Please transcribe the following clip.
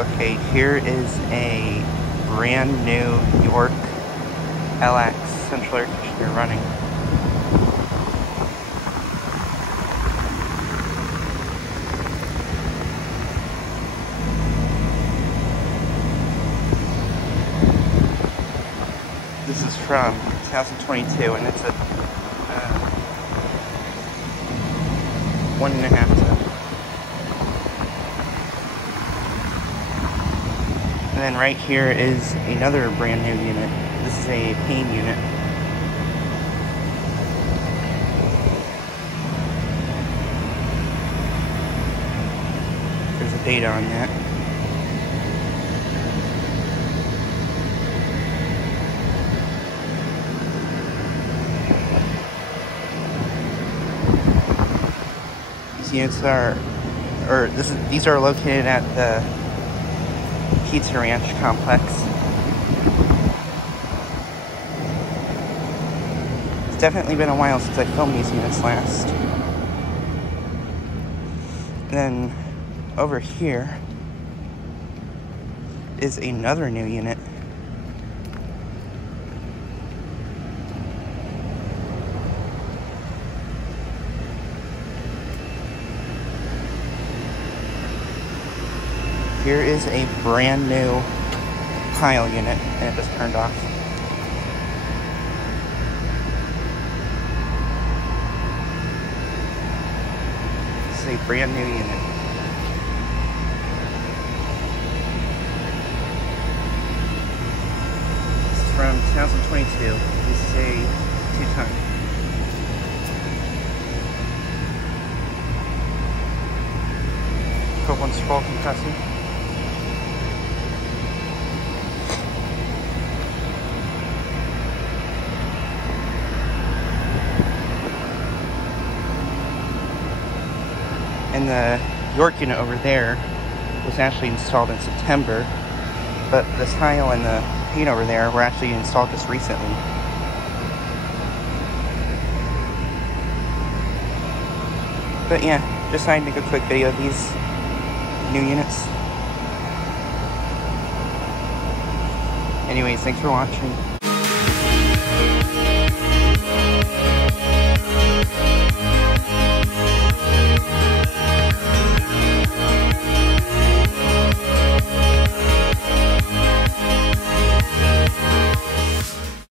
Okay, here is a brand new York LX central air conditioner running. This is from 2022 and it's a 1.5 ton. And then right here is another brand new unit. This is a Payne unit. There's a date on that. These units are, these are located at the Pizza Ranch complex. It's definitely been a while since I filmed these units last. And then over here is another new unit. Here is a brand new Heil unit, and it just turned off. This is a brand new unit. This is from 2022. This is a 2-ton. Copeland scroll compressor. And the York unit over there was actually installed in September, but the Heil and the Payne over there were actually installed just recently. But yeah, just decided to make a quick video of these new units. Anyways, thanks for watching.